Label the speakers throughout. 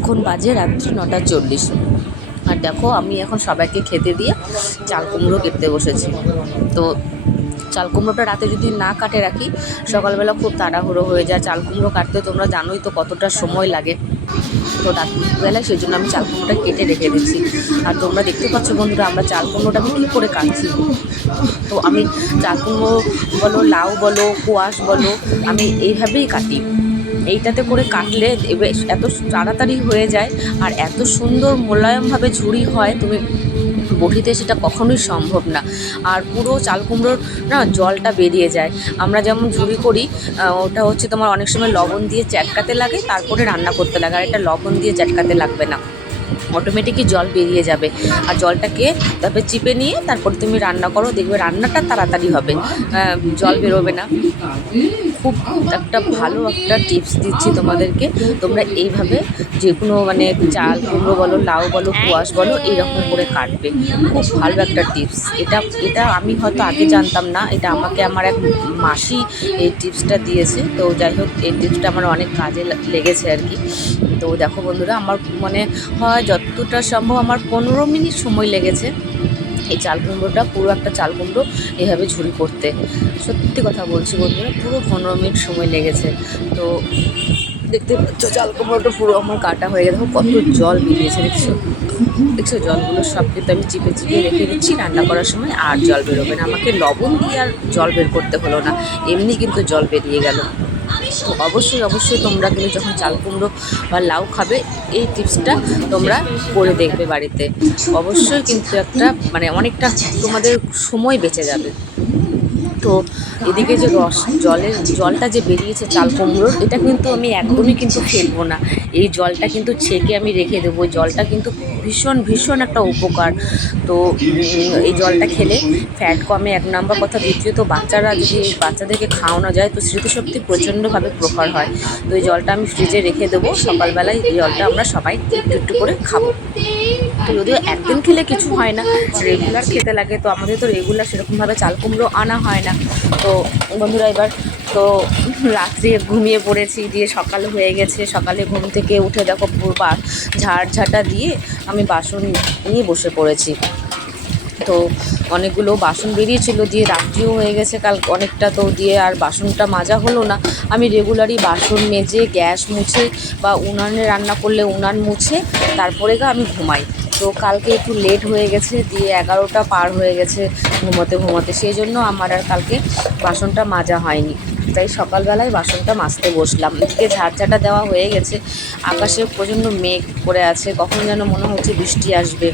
Speaker 1: এখন বাজে রাত্রি নটা চল্লিশ। আর দেখো, আমি এখন সবাইকে খেতে দিয়ে চাল কুমড়ো কেটে বসেছি। তো চাল কুমড়োটা রাতে যদি না কাটে রাখি, সকালবেলা খুব তাড়াহুড়ো হয়ে যায়। চাল কুমড়ো কাটতে তোমরা জানোই তো কতটা সময় লাগে। তো রাত্রিবেলায় সেই জন্য আমি চাল কুমড়োটা কেটে রেখে দিচ্ছি আর তোমরা দেখতে পাচ্ছ বন্ধুরা, আমরা চাল কুমড়োটা আমি কী করে কাটছি? তো আমি চাল কুমড়ো বলো, লাউ বলো, কোয়াশ বলো, আমি এইভাবেই কাটি। এইটাতে করে কাটলে এত তাড়াতাড়ি হয়ে যায় আর এত সুন্দর মোলায়মভাবে ঝুড়ি হয়, তুমি বটিতে সেটা কখনোই সম্ভব না। আর পুরো চাল কুমড়োর না জলটা বেরিয়ে যায়। আমরা যেমন ঝুড়ি করি ওটা হচ্ছে তোমার অনেক সময় লবণ দিয়ে চ্যাটকাতে লাগে, তারপরে রান্না করতে লাগে, আর এটা লবণ দিয়ে চ্যাটকাতে লাগবে না। অটোমেটিকই জল বেরিয়ে যাবে। আর জলটাকে তারপরে চিপে নিয়ে তারপর তুমি রান্না করো, দেখবে রান্নাটা তাড়াতাড়ি হবে। জল বেরোবে না। খুব একটা ভালো একটা টিপস দিচ্ছি তোমাদেরকে। তোমরা এইভাবে যে কোনো মানে চাল কুমড়ো বলো, লাউ বলো, কুয়াশ বলো এইরকম করে কাটবে। খুব ভালো একটা টিপস এটা এটা আমি হয়তো আগে জানতাম না। এটা আমাকে আমার এক মাসি এই টিপসটা দিয়েছে। তো যাই হোক, এই টিপসটা আমার অনেক কাজে লেগেছে আর কি। তো দেখো বন্ধুরা, আমার মনে হয় যতটা সম্ভব, আমার পনেরো মিনিট সময় লেগেছে। এই চাল কুমড়োটা, পুরো একটা চাল কুমড়ো এভাবে ঝুড়ি করতে। সত্যি কথা বলছি বন্ধুরা, পুরো পনেরো মিনিট সময় লেগেছে। তো দেখতে পাচ্ছ, চাল কুমড়োটা পুরো আমার কাটা হয়ে গেছে। কত জল বেরিয়েছে, দেখছ? দেখছ, জলগুলো সব কিন্তু আমি চিপে চিপে রেখে দিচ্ছি রান্না করার সময় আর জল বেরোবে না। আমাকে লবণ দিয়ে আর জল বের করতে হলো না। এমনি কিন্তু জল বেরিয়ে গেল। তো অবশ্যই অবশ্যই তোমরা কিন্তু যখন চাল কুমড়ো বা লাউ খাবে, এই টিপসটা তোমরা করে দেখবে বাড়িতে। অবশ্যই কিন্তু একটা মানে অনেকটা তোমাদের সময় বেঁচে যাবে। তো এদিকে যে রস, জলের, জলটা যে বেরিয়েছে চাল কুমড়োর এটা কিন্তু আমি একদমই কিন্তু ফেলব না। এই জলটা কিন্তু ছেঁকে আমি রেখে দেবো। জলটা কিন্তু ভীষণ ভীষণ একটা উপকার। তো এই জলটা খেলে ফ্যাট কমে। এক নম্বর কথা দ্বিতীয়ত, বাচ্চারা যদি বাচ্চাদেরকে খাওয়ানো যায়, তো স্মৃতিশক্তি প্রচণ্ডভাবে প্রখর হয়। তো এই জলটা আমি ফ্রিজে রেখে দেবো। সকালবেলায় এই জলটা আমরা সবাই একটু একটু করে খাব। যদিও একদিন খেলে কিছু হয় না রেগুলার খেতে লাগে, তো আমাদের তো রেগুলার সেরকমভাবে চাল কুমড়ো আনা হয় না। তো বন্ধুরা এবার তো রাত্রে ঘুমিয়ে পড়েছি, দিয়ে সকাল হয়ে গেছে, সকালে ঘুম থেকে উঠে দেখো বা- ঝাড় ঝাঁটা দিয়ে আমি বাসন নিয়ে বসে পড়েছি। তো অনেকগুলো বাসন বেরিয়েছিল দিয়ে রাত্রিও হয়ে গেছে, কাল অনেকটা তো দিয়ে আর বাসনটা মাজা হলো না। আমি রেগুলারই বাসন মেজে, গ্যাস মুছে বা উনানে রান্না করলে উনান মুছে, তারপরে গা আমি ঘুমাই। তো কালকে একটু লেট হয়ে গেছে, দিয়ে এগারোটা পার হয়ে গেছে ঘুমোতে ঘুমোতে। সেই জন্য আমার আর কালকে বাসনটা মাজা হয়নি। তাই সকালবেলায় বাসনটা মাজতে বসলাম। এদিকে ঝাড়ঝাটা দেওয়া হয়ে গেছে। আকাশে প্রচণ্ড মেঘ করে আছে। কখন যেন মনে হচ্ছে বৃষ্টি আসবে।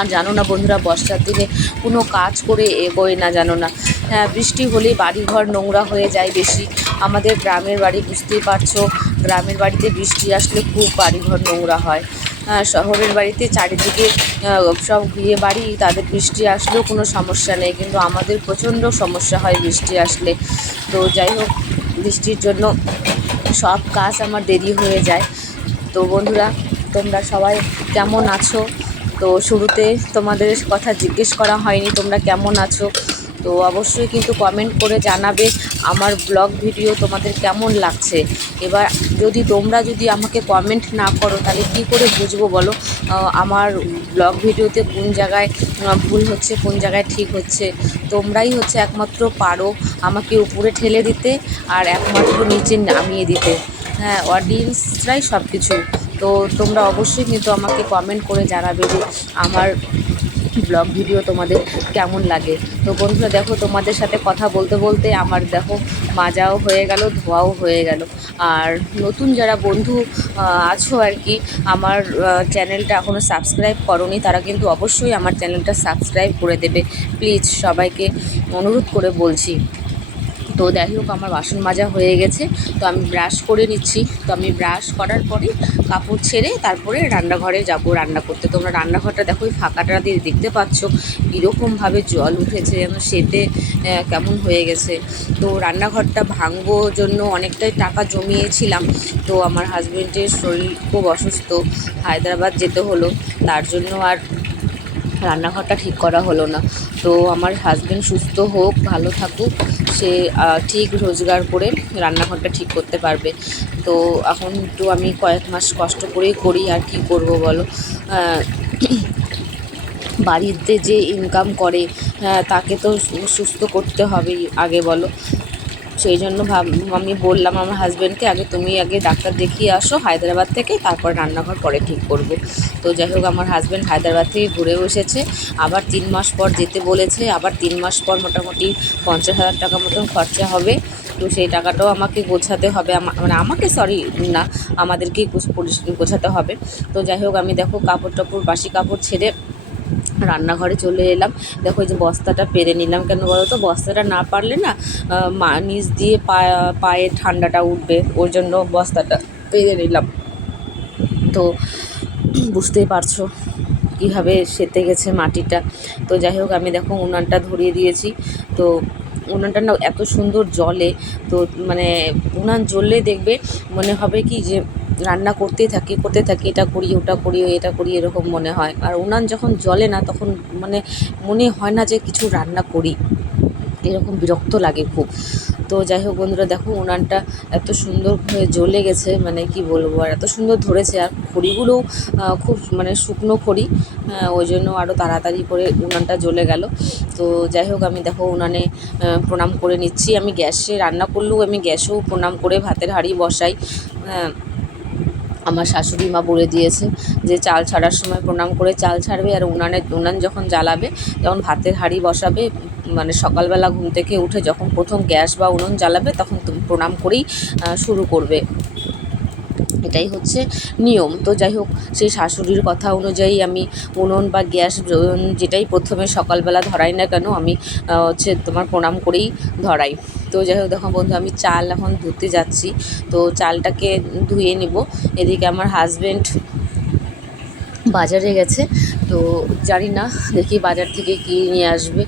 Speaker 1: আর জানো না বন্ধুরা বর্ষার দিনে কোনো কাজ করে এগোয় না জানো না। হ্যাঁ বৃষ্টি হলেই বাড়িঘর নোংরা হয়ে যায় বেশি। আমাদের গ্রামের বাড়ি বুঝতেই পারছ গ্রামের বাড়িতে বৃষ্টি আসলে খুব বাড়িঘর নোংরা হয়। হ্যাঁ, শহরের বাড়িতে চারিদিকে সব বিয়ে বাড়ি তাদের বৃষ্টি আসলেও কোনো সমস্যা নেই। কিন্তু আমাদের প্রচণ্ড সমস্যা হয় বৃষ্টি আসলে। তো যাই হোক বৃষ্টির জন্য সব কাজ আমার দেরি হয়ে যায়। তো বন্ধুরা তোমরা সবাই কেমন আছো? তো শুরুতে তোমাদের কথা জিজ্ঞেস করা হয়নি তোমরা কেমন আছো? তো অবশ্যই কিন্তু কমেন্ট করে জানাবে আমার ব্লগ ভিডিও তোমাদের কেমন লাগছে। এবার যদি তোমরা যদি আমাকে কমেন্ট না করো, তাহলে কী করে বুঝব বলো? আমার ব্লগ ভিডিওতে কোন জায়গায় ভুল হচ্ছে, কোন জায়গায় ঠিক হচ্ছে? তোমরাই হচ্ছে একমাত্র পারো আমাকে উপরে ঠেলে দিতে আর একমাত্র নিচে নামিয়ে দিতে। হ্যাঁ অডিয়েন্সরাই সব কিছু তো তোমরা অবশ্যই কিন্তু আমাকে কমেন্ট করে জানাবে যে আমার ব্লগ ভিডিও তোমাদের কেমন লাগে। তো বন্ধুরা দেখো, তোমাদের সাথে কথা বলতে বলতে আমার দেখো মাজাও হয়ে গেল, ধোয়াও হয়ে গেল। আর নতুন যারা বন্ধু আছো আর কি, আমার চ্যানেলটা এখনও সাবস্ক্রাইব করনি, তারা কিন্তু অবশ্যই আমার চ্যানেলটা সাবস্ক্রাইব করে দেবে। প্লিজ সবাইকে অনুরোধ করে বলছি। তো যাই হোক, আমার বাসন মাজা হয়ে গেছে। তো আমি ব্রাশ করে নিচ্ছি। তো আমি ব্রাশ করার পরে কাপড় ছেড়ে তারপরে রান্নাঘরে যাব রান্না করতে। তোমরা রান্নাঘরটা দেখো ওই ফাঁকাটা দিয়ে দেখতে পাচ্ছ কীরকমভাবে জল উঠেছে, যেন সেতে কেমন হয়ে গেছে। তো রান্নাঘরটা ভাঙবো জন্য অনেকটাই টাকা জমিয়েছিলাম। তো আমার হাজবেন্ডের শরীর খুব অসুস্থ, হায়দ্রাবাদ যেতে হলো। তার জন্য আর রান্নাঘরটা ঠিক করা হলো না। তো আমার হাজবেন্ড সুস্থ হোক ভালো থাকুক সে ঠিক রোজগার করে রান্নাঘরটা ঠিক করতে পারবে। তো এখন একটু আমি কয়েক মাস কষ্ট করেই করি আর কি করব বলো? বাড়িতে যে ইনকাম করে আহ, তাকে তো সুস্থ করতে হবেই আগে বলো। সেই জন্য ভাব আমি বললাম আমার হাজব্যান্ডকে আগে তুমি আগে ডাক্তার দেখিয়ে আসো, হায়দ্রাবাদ থেকে, তারপর রান্নাঘর পরে ঠিক করব। তো যাই হোক, আমার হাজব্যান্ড হায়দ্রাবাদ থেকে ঘুরেও এসেছে আবার তিন মাস পর যেতে বলেছে, আবার তিন মাস পর মোটামুটি পঞ্চাশ হাজার টাকা মতন খরচা হবে। তো সেই টাকাটাও আমাকে গোছাতে হবে। মানে আমাকে সরি না, আমাদেরকেই গোছ- গোছাতে হবে। তো যাই হোক, আমি দেখো কাপড় টাপড় বাসি কাপড় ছেড়ে রান্নাঘরে চলে এলাম। দেখো যে বস্তাটা পেরে নিলাম কেন বলো তো? বস্তাটা না পারলে না মা নিচ দিয়ে পায়ে ঠান্ডাটা উঠবে, ওর জন্য বস্তাটা পেরে নিলাম। তো বুঝতেই পারছ কীভাবে সেতে গেছে মাটিটা। তো যাই হোক, আমি দেখো উনানটা ধরিয়ে দিয়েছি। তো উনানটা না এত সুন্দর জলে, তো মানে উনান জ্বললে দেখবে মনে হবে কি যে রান্না করতেই থাকি, করতে থাকি, এটা করি, ওটা করি, এটা করি, এরকম মনে হয়। আর উনান যখন জ্বলে না, তখন মানে মনে হয় না যে কিছু রান্না করি। এরকম বিরক্ত লাগে খুব। তো যাই হোক বন্ধুরা, দেখো উনানটা এত সুন্দর হয়ে জ্বলে গেছে মানে কি বলব, আর এত সুন্দর ধরেছে। আর খড়িগুলোও খুব মানে শুকনো খড়ি ওই জন্য আরও তাড়াতাড়ি করে উনানটা জ্বলে গেল। তো যাই হোক, আমি দেখো উনানে প্রণাম করে নিচ্ছি। আমি গ্যাসে রান্না করলেও আমি গ্যাসেও প্রণাম করে ভাতের হাঁড়ি বসাই। আমার শাশুড়ি মা বলে দিয়েছে যে চাল ছাড়ার সময় প্রণাম করে চাল ছাড়বে আর উনানে, উনান যখন জ্বালাবে, তখন ভাতের হাঁড়ি বসাবে মানে সকালবেলা ঘুম থেকে উঠে যখন প্রথম গ্যাস বা উনুন জ্বালাবে, তখন প্রণাম করেই শুরু করবে। এটাই হচ্ছে নিয়ম। তো যাই হোক, সেই শাশুড়ির কথা অনুযায়ী আমি উনুন বা গ্যাস যেটাই প্রথমে সকালবেলা ধরাই না কেন, আমি হচ্ছে তোমার প্রণাম করেই ধরাই। তো যাই হোক, দেখো বন্ধু, আমি চাল এখন ধুতে যাচ্ছি। তো চালটাকে ধুয়ে নিব। এদিকে আমার হাজব্যান্ড বাজারে গেছে। তো জানি না, দেখি বাজার থেকে কী নিয়ে আসবে।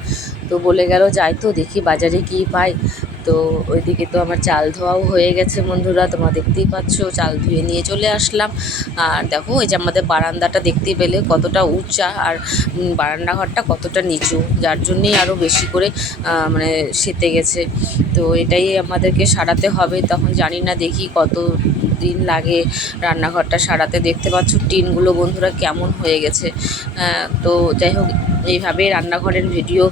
Speaker 1: তো বলে গেল, যাই তো, দেখি বাজারে কী পাই তো ওইদিকে তো আমার চাল ধোয়াও হয়ে গেছে বন্ধুরা, তোমরা দেখতেই পাচ্ছ, চাল ধুয়ে নিয়ে চলে আসলাম। আর দেখো ওই যে আমাদের বারান্দাটা দেখতে পেলে কতটা উঁচা আর বারান্দাঘরটা কতটা নিচু, যার জন্যেই আরও বেশি করে মানে সেতে গেছে। তো এটাই আমাদেরকে সারাতে হবে, তখন জানি না দেখি কত দিন লাগে রান্নাঘরটা সারাতে। দেখতে পাচ্ছ টিনগুলো বন্ধুরা কেমন হয়ে গেছে। তো যাই হোক এইভাবে রান্নাঘরের ভিডিও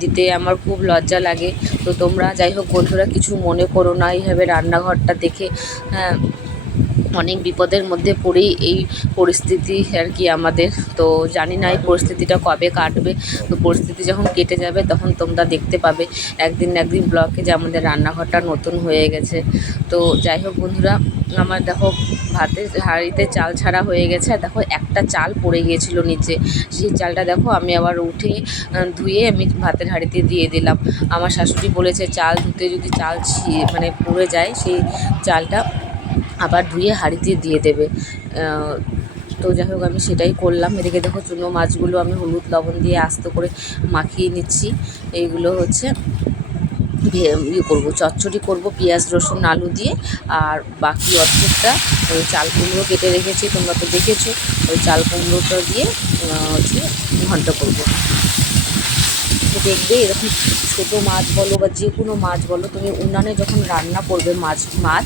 Speaker 1: দিতে আমার খুব লজ্জা লাগে। তো তোমরা যাই হোক বন্ধুরা, কিছু মনে করো না, এইভাবে রান্নাঘরটা দেখে হ্যাঁ অনেক বিপদের মধ্যে পড়েই এই পরিস্থিতি আর কি আমাদের। তো জানি না এই পরিস্থিতিটা কবে কাটবে। তো পরিস্থিতি যখন কেটে যাবে, তখন তোমরা দেখতে পাবে। একদিন না একদিন ব্লকে যে আমাদের রান্নাঘরটা নতুন হয়ে গেছে। তো যাই হোক বন্ধুরা, আমার দেখো ভাতের হাঁড়িতে চাল ছাড়া হয়ে গেছে। আর দেখো, একটা চাল পড়ে গিয়েছিল নিচে। সেই চালটা দেখো, আমি আবার উঠে ধুয়ে আমি ভাতের হাঁড়িতে দিয়ে দিলাম। আমার শাশুড়ি বলেছে, চাল ধুতে যদি চাল মানে পড়ে যায়, সেই চালটা আবার ধুয়ে হাঁড়িতে দিয়ে দেবে। তো যাই হোক, আমি সেটাই করলাম। এদিকে দেখো, চুনো মাছগুলো আমি হলুদ লবণ দিয়ে আস্ত করে মাখিয়ে নিচ্ছি। এইগুলো হচ্ছে ইয়ে করব, চচ্চড়ি করব, পেঁয়াজ, রসুন, আলু দিয়ে। আর বাকি অর্ধেকটা ওই চাল কুমড়ো কেটে রেখেছি, তোমরা তো দেখেছ। ওই চাল কুমড়োটা দিয়ে হচ্ছে ঘন্ট করব। দেখবে এরকম ছোটো মাছ বলো বা যে কোনো মাছ বলো, তুমি উনানে যখন রান্না করবে মাছ মাছ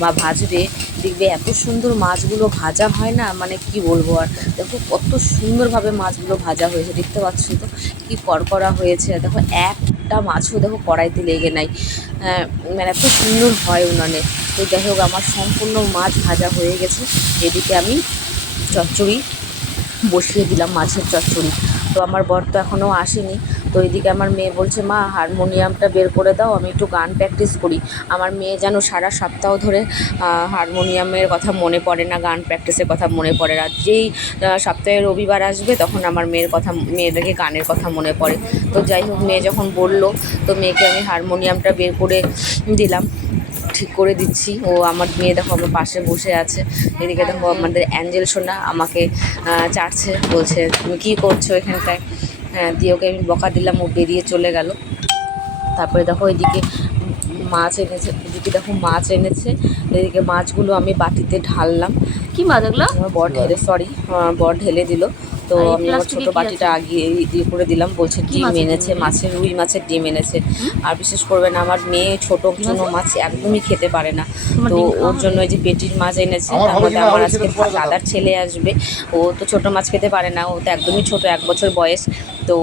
Speaker 1: বা ভাজবে, দেখবে এত সুন্দর মাছগুলো ভাজা হয় না? মানে কি বলব আর? দেখো কত সুন্দরভাবে মাছগুলো ভাজা হয়েছে, দেখতে পাচ্ছ তো? কি কড়কড়া হয়েছে। দেখো দেখো একটা মাছও দেখো কড়াইতে লেগে নাই। মানে এত সুন্দর হয় উনানে। তো যাই হোক, আমার সম্পূর্ণ মাছ ভাজা হয়ে গেছে। এদিকে আমি চচ্চড়ি বসিয়ে দিলাম মাছের চচ্চড়ি। তো আমার বর তো এখনও আসেনি। তো এদিকে আমার মেয়ে বলছে, মা, হারমোনিয়ামটা বের করে দাও, আমি একটু গান প্র্যাকটিস করি। আমার মেয়ে যেন সারা সপ্তাহ ধরে হারমোনিয়ামের কথা মনে পড়ে না, গান প্র্যাকটিসের কথা মনে পড়ে। না যেই সপ্তাহে রবিবার আসবে, তখন আমার মেয়ের কথা, মেয়েদেরকে গানের কথা মনে পড়ে। তো যাই হোক, মেয়ে যখন বলল, তো মেয়েকে আমি হারমোনিয়ামটা বের করে দিলাম। ঠিক করে দিচ্ছি। ও আমার মেয়ে দেখো আমার পাশে বসে আছে। এদিকে দেখো আমাদের অ্যাঞ্জেল সোনা আমাকে চাটছে বলছে তুমি কী করছ এখানটায়? হ্যাঁ দিয়ে ওকে আমি বকা দিলাম ও বেরিয়ে চলে গেল। তারপরে দেখো এদিকে মাছ এনেছে এদিকে দেখো মাছ এনেছে। এদিকে মাছগুলো আমি বাটিতে ঢাললাম।
Speaker 2: কি মাছ এগুলো?
Speaker 1: আমার বর ঢেলে সরি বর ঢেলে দিল। তো আমি আমার ছোটো বাটিটা আগিয়ে দিয়ে করে দিলাম বলছে ডিম এনেছে? মাছের রুই মাছের ডিম এনেছে। আর বিশেষ করবে না আমার মেয়ে ছোটো
Speaker 2: কি
Speaker 1: চুনো মাছ? একদমই খেতে পারে না। তো ওর জন্য ওই যে পেটির মাছ এনেছে
Speaker 3: আমার
Speaker 1: তার মধ্যে আমার আজকে। দাদার ছেলে আসবে। ও তো ছোটো মাছ খেতে পারে না ও তো একদমই ছোটো এক বছর বয়স। তো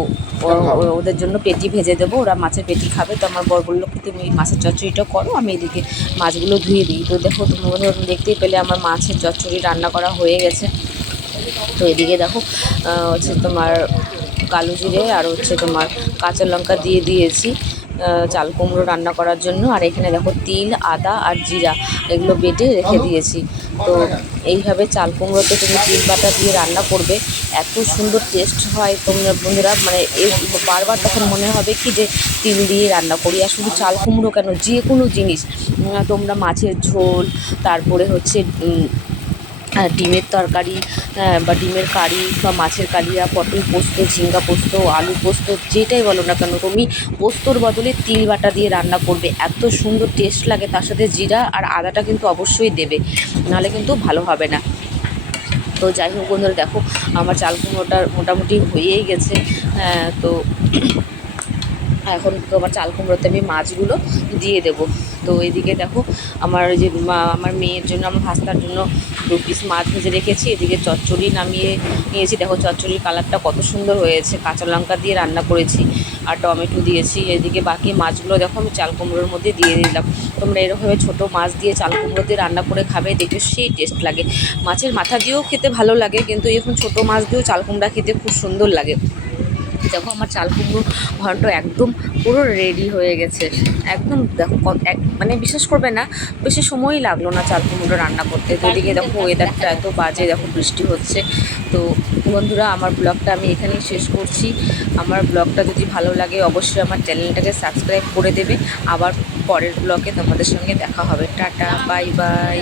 Speaker 1: ওদের জন্য পেটি ভেজে দেবো ওরা মাছের পেটি খাবে। তো আমার বর বলল কি তুমি মাছের চচ্চড়িটা করো আমি এদিকে মাছগুলো ধুয়ে দিই। তো দেখো তোমরা দেখতেই পেলে আমার মাছের চচ্চড়ি রান্না করা হয়ে গেছে। তো এদিকে দেখো হচ্ছে তোমার কালো জিরে আর হচ্ছে তোমার কাঁচা লঙ্কা দিয়ে দিয়েছি চাল কুমড়ো রান্না করার জন্য। আর এখানে দেখো তিল, আদা আর জিরা, এগুলো বেটে রেখে দিয়েছি। তো এইভাবে চাল কুমড়োতে তুমি তিল বাটা দিয়ে রান্না করবে, এত সুন্দর টেস্ট হয় তোমরা বন্ধুরা। মানে বারবার তখন মনে হবে কি যে তিল দিয়ে রান্না করি। আর শুধু চাল কুমড়ো কেন? যে কোনো জিনিস তোমরা মাছের ঝোল, তারপরে হচ্ছে ডিমের তরকারি হ্যাঁ, বা ডিমের কারি বা মাছের কালিয়া পটল পোস্ত ঝিঙ্গা পোস্ত আলু পোস্ত যেটাই বলো না কেন তুমি পোস্তর বদলে তিল বাটা দিয়ে রান্না করবে। এত সুন্দর টেস্ট লাগে তার সাথে জিরা আর আদাটা কিন্তু অবশ্যই দেবে নাহলে কিন্তু ভালো হবে না। তো যাই হোক বন্ধুরা দেখো আমার চাল কুমড়োটা মোটামুটি হয়েই গেছে হ্যাঁ, তো এখন তোমার চাল কুমড়োতে আমি মাছগুলো দিয়ে দেবো। তো এদিকে দেখো, আমার যে আমার মেয়ের জন্য, আমার ভাস্তার জন্য দু পিস মাছ ভেজে রেখেছি। এদিকে চচ্চড়ি নামিয়ে নিয়েছি। দেখো চচ্চড়ির কালারটা কত সুন্দর হয়েছে। কাঁচা লঙ্কা দিয়ে রান্না করেছি আর টমেটো দিয়েছি। এদিকে বাকি মাছগুলো দেখো, আমি চাল কুমড়োর মধ্যে দিয়ে দিলাম। তোমরা এরকমভাবে ছোটো মাছ দিয়ে চাল কুমড়ো দিয়ে রান্না করে খাবে, দেখবে সেই টেস্ট লাগে। মাছের মাথা দিয়েও খেতে ভালো লাগে, কিন্তু এখন ছোটো মাছ দিয়েও চাল কুমড়া খেতে খুব সুন্দর লাগে। দেখো আমার চাল কুমড়ো ঘন্ট একদম পুরো রেডি হয়ে গেছে। একদম দেখো মানে বিশ্বাস করবে না বেশি সময়ই লাগল না চাল কুমড়ো রান্না করতে। তো এদিকে দেখো ওয়েদারটা এত বাজে দেখো বৃষ্টি হচ্ছে। তো বন্ধুরা আমার ব্লগটা আমি এখানেই শেষ করছি। আমার ব্লগটা যদি ভালো লাগে অবশ্যই আমার চ্যানেলটাকে সাবস্ক্রাইব করে দেবে। আবার পরের ব্লগে তোমাদের সঙ্গে দেখা হবে। Tata bye bye